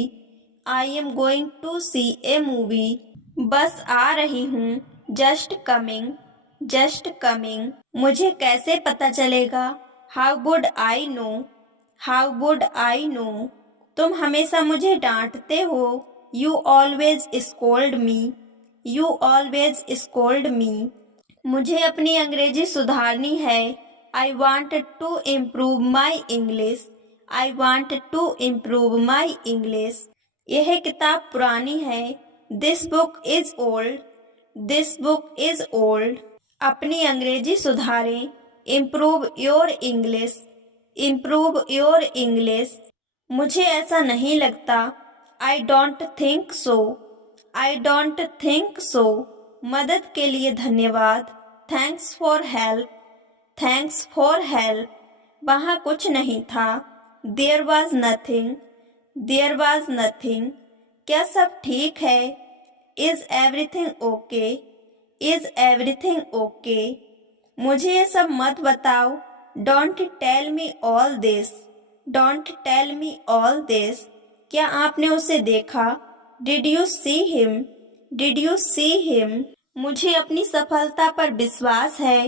I am going to see a movie. बस आ रही हूँ। Just coming. Just coming. मुझे कैसे पता चलेगा? How would I know? How would I know? तुम हमेशा मुझे डांटते हो। You always scold me. You always scold me. मुझे अपनी अंग्रेजी सुधारनी है। I want to improve my English. I want to improve my English. यह किताब पुरानी है। This book is old. This book is old. अपनी अंग्रेजी सुधारें। Improve your English. Improve your English. मुझे ऐसा नहीं लगता। I don't think so. I don't think so. मदद के लिए धन्यवाद। Thanks for help. Thanks for help. वहाँ कुछ नहीं था। There was nothing. There was nothing. क्या सब ठीक है? Is everything okay? Is everything okay? मुझे ये सब मत बताओ। Don't tell me all this. Don't tell me all this. क्या आपने उसे देखा? Did you see him? Did you see him? मुझे अपनी सफलता पर विश्वास है।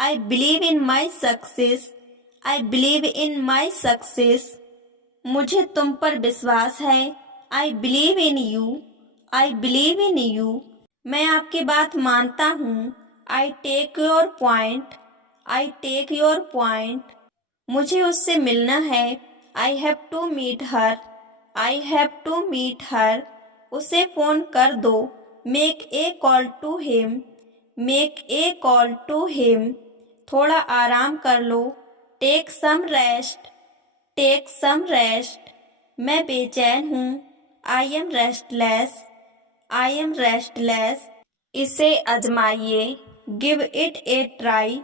I believe in my success. I believe in my success. मुझे तुम पर विश्वास है। I believe in you. I believe in you. मैं आपकी बात मानता हूँ। I take your point. I take your point. मुझे उससे मिलना है। I have to meet her. I have to meet her. उसे फोन कर दो। Make a call to him. Make a call to him, थोड़ा आराम कर लो। Take some rest, take some rest, मैं बेचैन हूँ। I am restless, I am restless, इसे आजमाइए। Give it a try,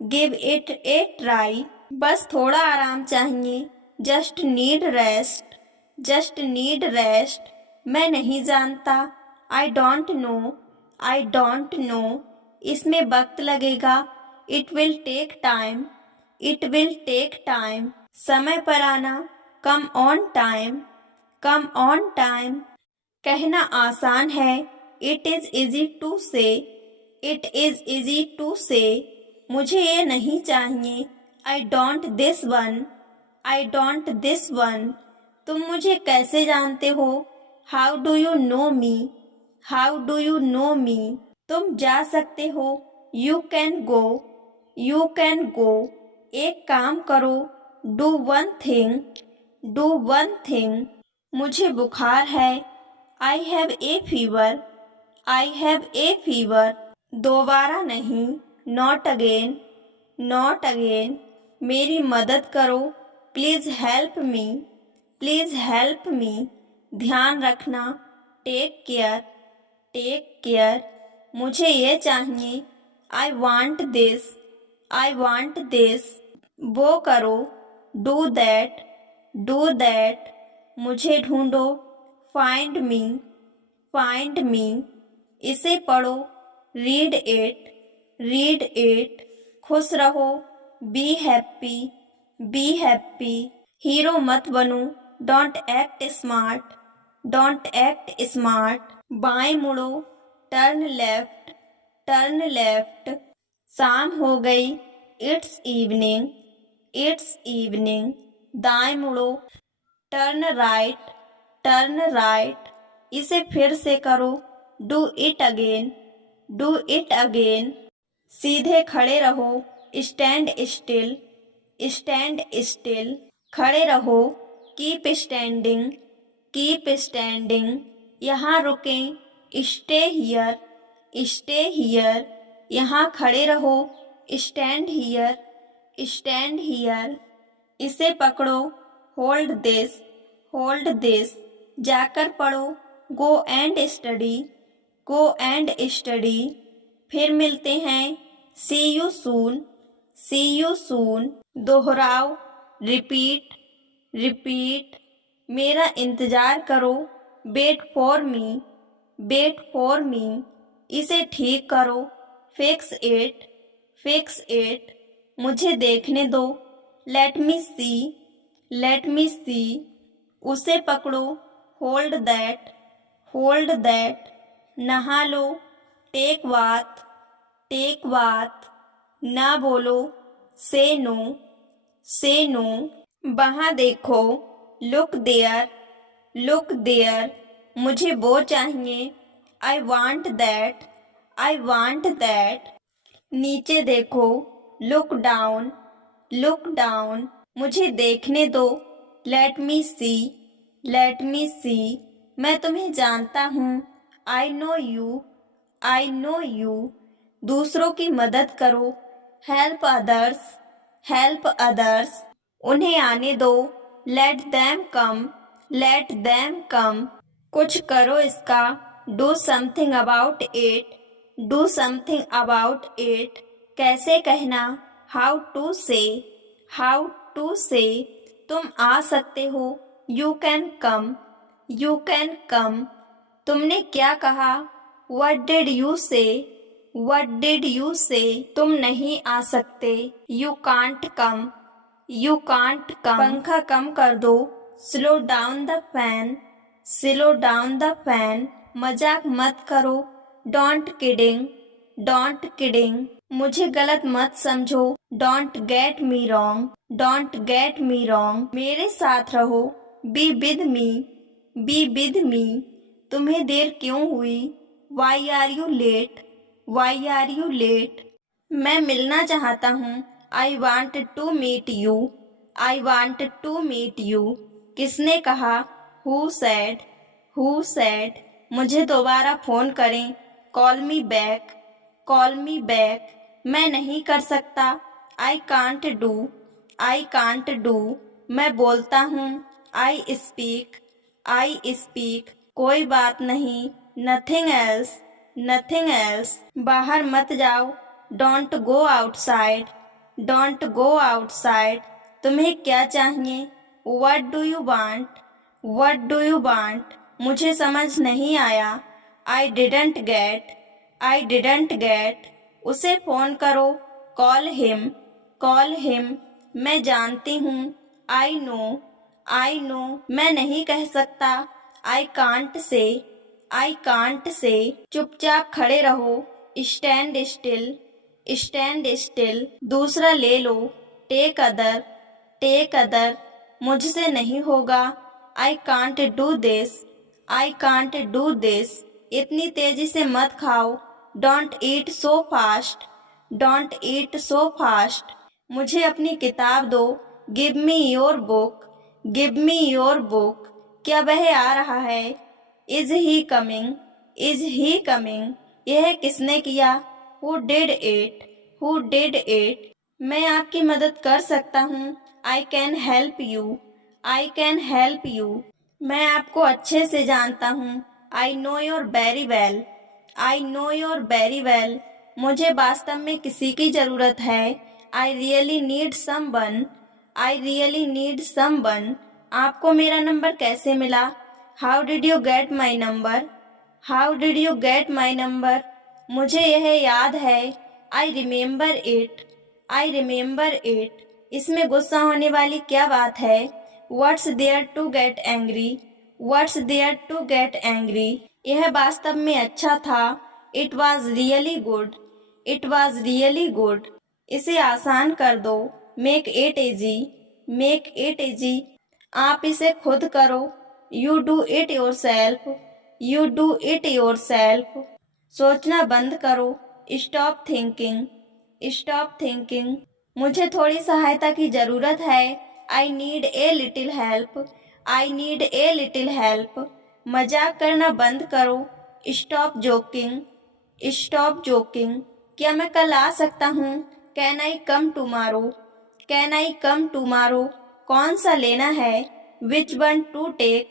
give it a try, बस थोड़ा आराम चाहिए। Just need rest, just need rest, मैं नहीं जानता। I don't know, I don't know, इसमें वक्त लगेगा। It will take time, it will take time, समय पर आना। Come on time, come on time, कहना आसान है। It is easy to say, it is easy to say, मुझे ये नहीं चाहिए। I don't this one, I don't this one, तुम मुझे कैसे जानते हो। How do you know me, how do you know me, तुम जा सकते हो। You can go, you can go, एक काम करो। Do one thing, do one thing, मुझे बुखार है। I have a fever, I have a fever, दोबारा नहीं। नॉट अगेन, नॉट अगेन, मेरी मदद करो। Please help me, please help me, ध्यान रखना। टेक केयर, टेक केयर, मुझे ये चाहिए। I want this, I want this, वो करो। डू दैट, डू दैट, मुझे ढूंढो। फाइंड मी, फाइंड मी, इसे पढ़ो। रीड इट, रीड इट, खुश रहो। Be happy, be happy, hero मत बनो। Don't act smart, don't act smart, बाएं मुड़ो। टर्न लेफ्ट, टर्न लेफ्ट, शाम हो गई। इट्स इवनिंग, इट्स इवनिंग, दाएं मुड़ो। टर्न राइट, टर्न राइट, इसे फिर से करो। Do it again, do it again, सीधे खड़े रहो। स्टैंड स्टिल, स्टैंड स्टिल, खड़े रहो। कीप स्टैंडिंग, कीप स्टैंडिंग, यहाँ रुकें। स्टे हियर, स्टे हियर, यहाँ खड़े रहो। स्टैंड हियर, स्टैंड हियर, इसे पकड़ो। होल्ड दिस, होल्ड दिस, जाकर पढ़ो। Go and study, go and study, फिर मिलते हैं। See you soon, see you soon, दोहराओ। रिपीट, रिपीट, मेरा इंतज़ार करो। Wait for me, wait for me, इसे ठीक करो। फिक्स इट, फिक्स इट, मुझे देखने दो। लेट मी सी, लेट मी सी, उसे पकड़ो। होल्ड दैट, होल्ड दैट, नहा लो। टेक बाथ, टेक बाथ, ना बोलो। से नो, से नो, वहाँ देखो। लुक देयर, लुक देयर, मुझे वो चाहिए। I want that, I want that, नीचे देखो। लुक डाउन, लुक डाउन, मुझे देखने दो। लेट मी सी, लेट मी सी, मैं तुम्हें जानता हूँ। I no you, I know you, दूसरों की मदद करो। हेल्प अदर्स, हेल्प अदर्स, उन्हें आने दो। Let them come, let them come, कुछ करो इसका। Do something about it, do something about it, कैसे कहना। हाउ टू से, हाउ टू से, तुम आ सकते हो। You can come, you can come, तुमने क्या कहा। वट डिड यू से, वट डिड यू से, तुम नहीं आ सकते। You can't come, you can't come, पंखा कम कर दो। Slow down the fan, slow down the fan, मजाक मत करो। डोंट किडिंग, डोंट किडिंग, मुझे गलत मत समझो। Don't get me wrong, don't get me wrong, मेरे साथ रहो। Be with me, be with me, तुम्हें देर क्यों हुई। Why are you late, why are you late, मैं मिलना चाहता हूँ। I want to meet you, I want to meet you, किसने कहा। हु सेड, हु सेड, मुझे दोबारा फ़ोन करें। Call me back, call me back, मैं नहीं कर सकता, I can't do, I can't do, मैं बोलता हूँ, आई स्पीक, कोई बात नहीं, नथिंग एल्स, नथिंग एल्स, बाहर मत जाओ, don't go outside, don't go outside, तुम्हें क्या चाहिए, what do you want, what do you want, मुझे समझ नहीं आया, I didn't get, I didn't get, उसे फ़ोन करो, कॉल हिम, मैं जानती हूँ, आई नो, मैं नहीं कह सकता, I can't say, I can't say, चुपचाप खड़े रहो, स्टैंड स्टिल, स्टैंड स्टिल, दूसरा ले लो, टेक अदर, मुझसे नहीं होगा, I can't do this, I can't do this, इतनी तेजी से मत खाओ, don't eat so fast, don't eat so fast, मुझे अपनी किताब दो, give me your book, give me your book, क्या वह आ रहा है, is he coming, is he coming, यह किसने किया, who did it, who did it, मैं आपकी मदद कर सकता हूँ, I can help you, I can help you, मैं आपको अच्छे से जानता हूँ, I know your very well, I know your very well, मुझे वास्तव में किसी की ज़रूरत है, I really need someone, I really need someone, आपको मेरा नंबर कैसे मिला, how did you get my number, how did you get my number, मुझे यह याद है, I remember it, I remember it, इसमें गुस्सा होने वाली क्या बात है, what's there to get angry, what's there to get angry, यह वास्तव में अच्छा था, it was really good, it was really good, इसे आसान कर दो, make it easy, make it easy, आप इसे खुद करो, you do it yourself, you do it yourself, सोचना बंद करो, स्टॉप थिंकिंग, स्टॉप थिंकिंग, मुझे थोड़ी सहायता की ज़रूरत है, I need a little help, I need a little help, मजाक करना बंद करो, स्टॉप जोकिंग, स्टॉप जोकिंग, क्या मैं कल आ सकता हूँ, can I come tomorrow, can I come tomorrow, कौन सा लेना है, which one to take,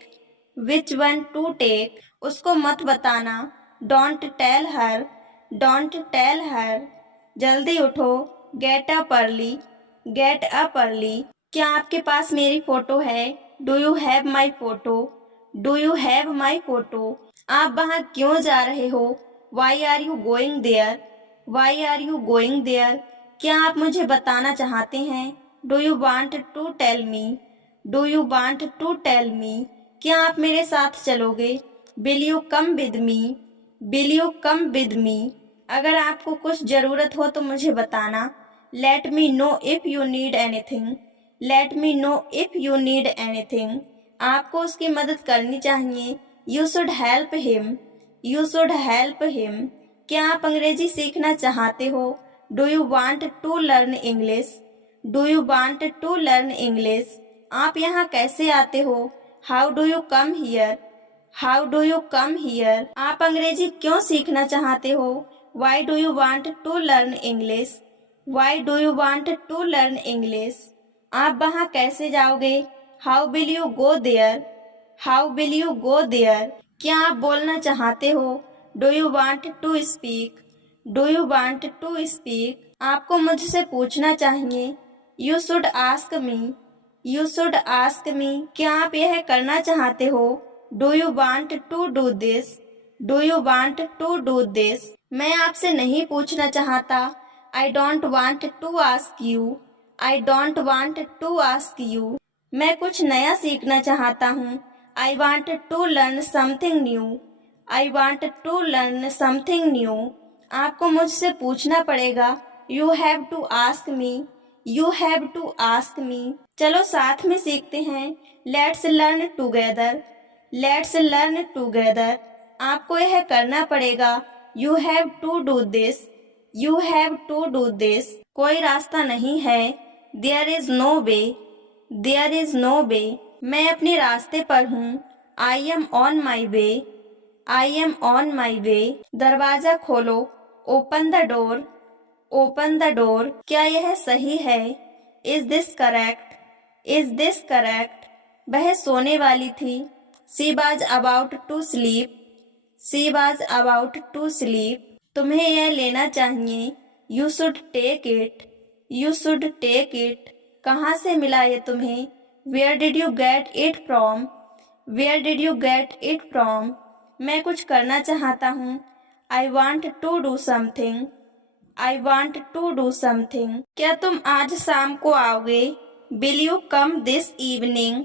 which one to take, उसको मत बताना, don't tell her, don't tell her, जल्दी उठो, get up early, get up early, क्या आपके पास मेरी फ़ोटो है, do you have my photo, do you have my photo, आप वहाँ क्यों जा रहे हो, why are you going there, why are you going there, क्या आप मुझे बताना चाहते हैं, do you want to tell me, do you want to tell me, क्या आप मेरे साथ चलोगे, will you come with me, will you come with me, अगर आपको कुछ ज़रूरत हो तो मुझे बताना, let me know if you need anything, let me know if you need anything, आपको उसकी मदद करनी चाहिए, you should help him, you should help him, क्या आप अंग्रेजी सीखना चाहते हो, do you want to learn English, do you want to learn English, आप यहाँ कैसे आते हो, how do you come here, how do you come here, आप अंग्रेजी क्यों सीखना चाहते हो, why do you want to learn English, why do you want to learn English, आप वहाँ कैसे जाओगे, how will you go there, how will you go there, क्या आप बोलना चाहते हो, do you want to speak, do you want to speak, आपको मुझसे पूछना चाहिए, you should ask me, you should ask me, क्या आप यह करना चाहते हो, do you want to do this, do you want to do this, मैं आपसे नहीं पूछना चाहता, I don't want to ask you, I don't want to ask you, मैं कुछ नया सीखना चाहता हूँ, I want to learn something new, I want to learn something new, आपको मुझसे पूछना पड़ेगा, you have to ask me, you have to ask me, चलो साथ में सीखते हैं, let's learn together, let's learn together, आपको यह करना पड़ेगा, you have to do this, you have to do this, कोई रास्ता नहीं है, there is no way, there is no way, मैं अपने रास्ते पर हूँ, I am on my way, I am on my way, दरवाज़ा खोलो, open the door, open the door. क्या यह सही है? Is this correct, is this correct. वह सोने वाली थी। She was about to sleep, she was about to sleep. तुम्हें यह लेना चाहिए। You should take it, you should take it. कहाँ से मिला ये तुम्हें? Where did you get it from, where did you get it from. मैं कुछ करना चाहता हूँ। I want to do something, I want to do something. क्या तुम आज शाम को आओगे? Will you come this evening,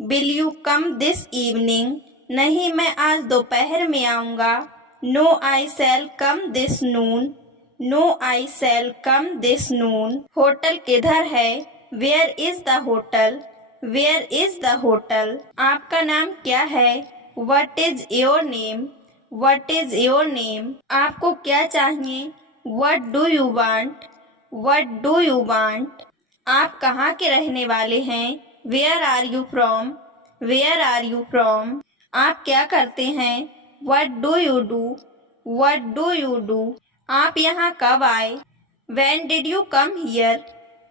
will you come this evening. नहीं, मैं आज दोपहर में आऊँगा। No I shall come this noon, no I shall come this noon. Hotel किधर है? Where is the hotel, where is the hotel. आपका नाम क्या है? What is your name, what is your name. आपको क्या चाहिए? What do you want, what do you want. आप कहाँ के रहने वाले हैं? Where are you from, where are you from. आप क्या करते हैं? What do you do, what do you do. आप यहाँ कब आए? When did you come here,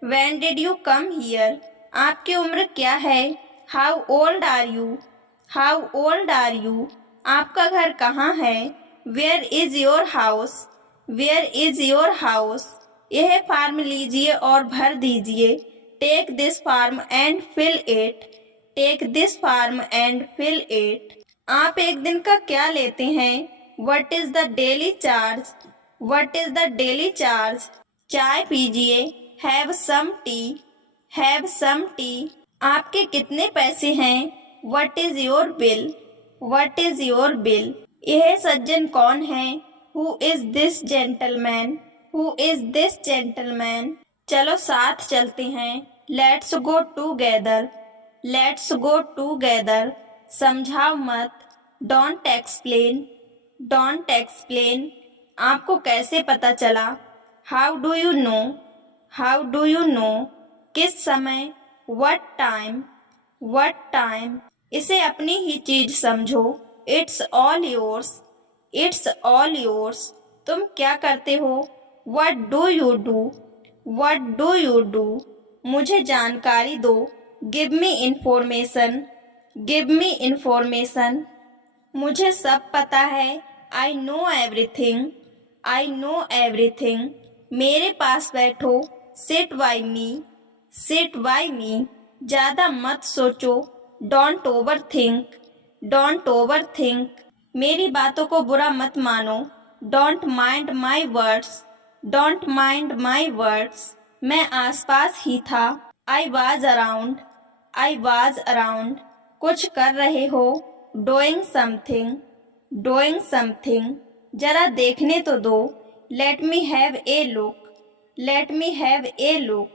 when did you come here। आपकी उम्र क्या है? How old are you, how old are you। आपका घर कहाँ है? Where is your house, where is your house। यह फॉर्म लीजिए और भर दीजिए। Take this form and fill it, take this form and fill it। आप एक दिन का क्या लेते हैं? What is the daily charge, what is the daily charge। चाय पीजिए। Have some tea, have some tea. आपके कितने पैसे हैं? What is your bill, what is your bill. यह सज्जन कौन है? Who is this gentleman, who is this gentleman. चलो साथ चलते हैं। Let's go together, let's go together. समझाओ मत। Don't explain, don't explain. आपको कैसे पता चला? How do you know, how do you know. किस समय? What time, what time. इसे अपनी ही चीज समझो। It's all yours, it's all yours. तुम क्या करते हो? What do you do, what do you do. मुझे जानकारी दो। Give me information, give me information. मुझे सब पता है। I know everything, I know everything. मेरे पास बैठो। Sit by me, sit by me. ज्यादा मत सोचो। Don't overthink, don't overthink. मेरी बातों को बुरा मत मानो। Don't mind my words, don't mind my words. मैं आसपास ही था। I was around, I was around. कुछ कर रहे हो? Doing something, doing something. जरा देखने तो दो। Let me have a look, let me have a look.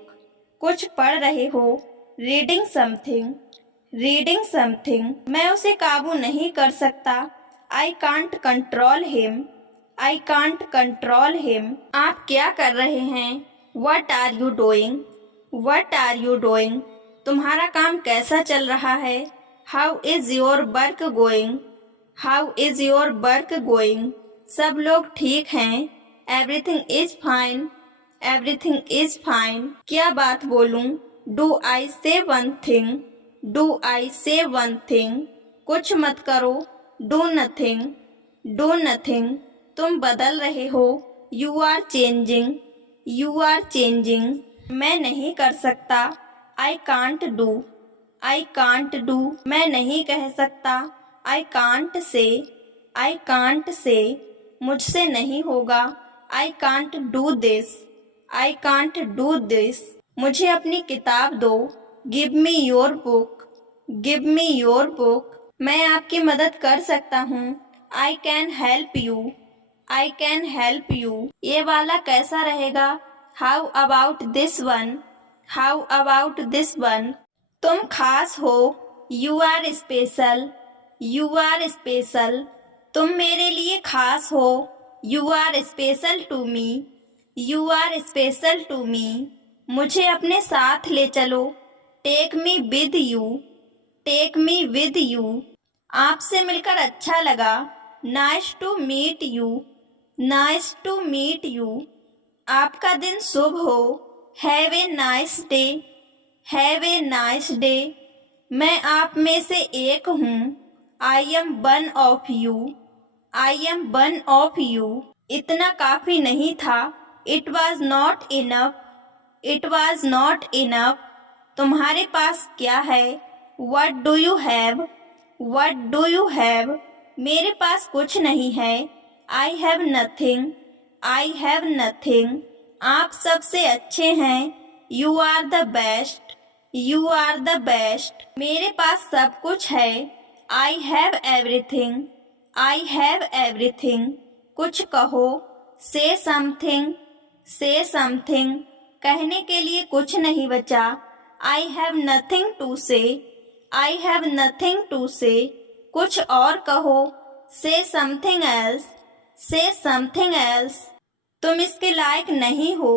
कुछ पढ़ रहे हो? Reading something, reading something. मैं उसे काबू नहीं कर सकता। I can't control him, I can't control him. आप क्या कर रहे हैं? What are you doing, what are you doing. तुम्हारा काम कैसा चल रहा है? How is your work going, how is your work going. सब लोग ठीक हैं। Everything is fine, everything is fine. क्या बात बोलूं? डू आई से वन थिंग, डू आई से वन थिंग। कुछ मत करो। Do nothing, do nothing. तुम बदल रहे हो। You are changing, you are changing. मैं नहीं कर सकता। I can't do, I can't do. मैं नहीं कह सकता। I can't say, I can't say. मुझसे नहीं होगा। I can't do this, I can't do this. मुझे अपनी किताब दो। Give me your book, give me your book. मैं आपकी मदद कर सकता हूँ। I can help you, I can help you. ये वाला कैसा रहेगा? How about this one, how about this one. तुम खास हो। You are special, you are special. तुम मेरे लिए खास हो। You are special to me, you are special to me. मुझे अपने साथ ले चलो। Take me with you, take me with you. आपसे मिलकर अच्छा लगा। Nice to meet you, nice to meet you. आपका दिन शुभ हो। Have a nice day. Have a nice day. मैं आप में से एक हूँ। I am one of you. I am one of you. इतना काफी नहीं था। It was not enough. It was not enough. तुम्हारे पास क्या है? What do you have? What do you have? मेरे पास कुछ नहीं है। I have nothing. I have nothing. आप सबसे अच्छे हैं। You are the best. You are the best. मेरे पास सब कुछ है। I have everything. I have everything. कुछ कहो। Say something. से समथिंग। कहने के लिए कुछ नहीं बचा। आई हैव नथिंग टू से। आई हैव नथिंग टू से। कुछ और कहो। Say something else. Say something else. तुम इसके लायक नहीं हो।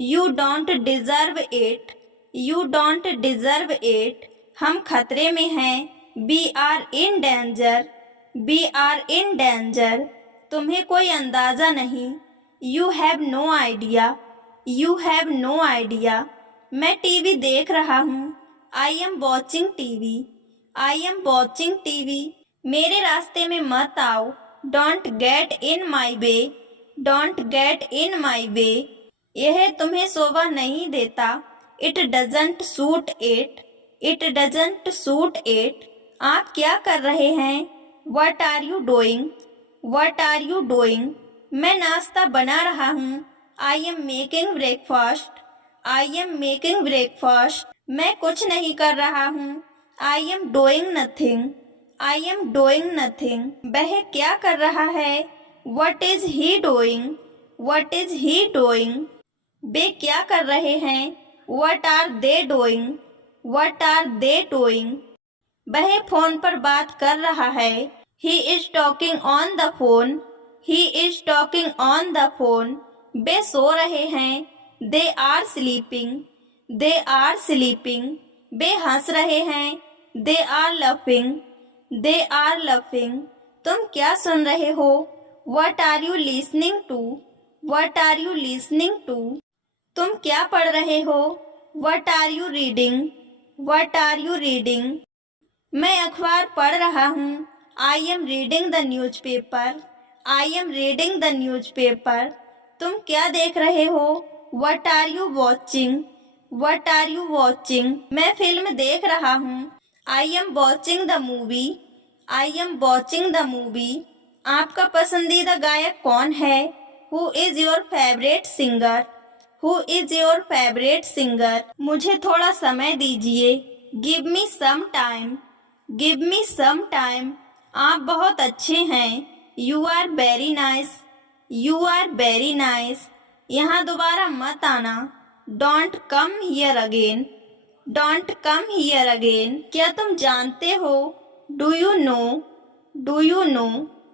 You don't deserve it. You don't deserve it. हम खतरे में हैं। We are in danger. We are in danger. तुम्हें कोई अंदाजा नहीं। You have no idea. You have no idea. मैं टीवी देख रहा हूँ। I am watching TV. I am watching TV. मेरे रास्ते में मत आओ। Don't get in my way. Don't get in my way. यह तुम्हें शोभा नहीं देता। It doesn't suit it. It doesn't suit it. आप क्या कर रहे हैं? What are you doing? What are you doing? मैं नाश्ता बना रहा हूँ। I am making breakfast. I am making breakfast. मैं कुछ नहीं कर रहा हूँ। I am doing nothing. I am doing nothing. वह क्या कर रहा है? What is he doing? What is he doing? वे क्या कर रहे हैं? What are they doing? What are they doing? वह फोन पर बात कर रहा है। He is talking on the phone. He is talking on the phone. वे सो रहे हैं। They are sleeping. They are sleeping. वे हंस रहे हैं। They are laughing. They are laughing. तुम क्या सुन रहे हो? What are you listening to? What are you listening to? तुम क्या पढ़ रहे हो? What are you reading? What are you reading? मैं अखबार पढ़ रहा हूँ। I am reading the newspaper. I am reading the newspaper. तुम क्या देख रहे हो? What are you watching? What are you watching? मैं फिल्म देख रहा हूँ। I am watching the movie. I am watching the movie. आपका पसंदीदा गायक कौन है? Who is your favourite singer? Who is your favourite singer? मुझे थोड़ा समय दीजिए। Give me some time. Give me some time. आप बहुत अच्छे हैं। You are very nice. You are very nice. यहाँ दोबारा मत आना। Don't come here again. Don't come here again. क्या तुम जानते हो? Do you know? Do you know?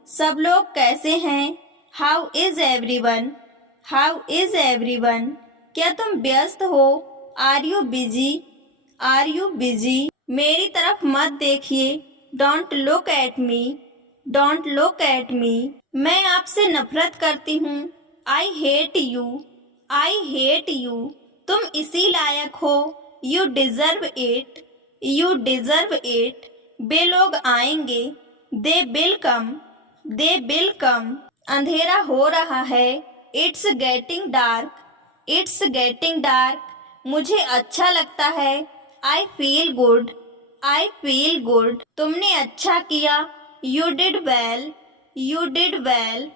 सब लोग कैसे हैं? How is everyone? How is everyone? क्या तुम व्यस्त हो? Are you busy? Are you busy? मेरी तरफ मत देखिए। Don't look at me. Don't look at me. मैं आपसे नफरत करती हूँ। I hate you. I hate you. तुम इसी लायक हो। You deserve it. You deserve it. वे लोग आएंगे। They will come. They will come. अंधेरा हो रहा है। It's getting dark. It's getting dark. मुझे अच्छा लगता है। I feel good. I feel good. तुमने अच्छा किया। You did well. You did well.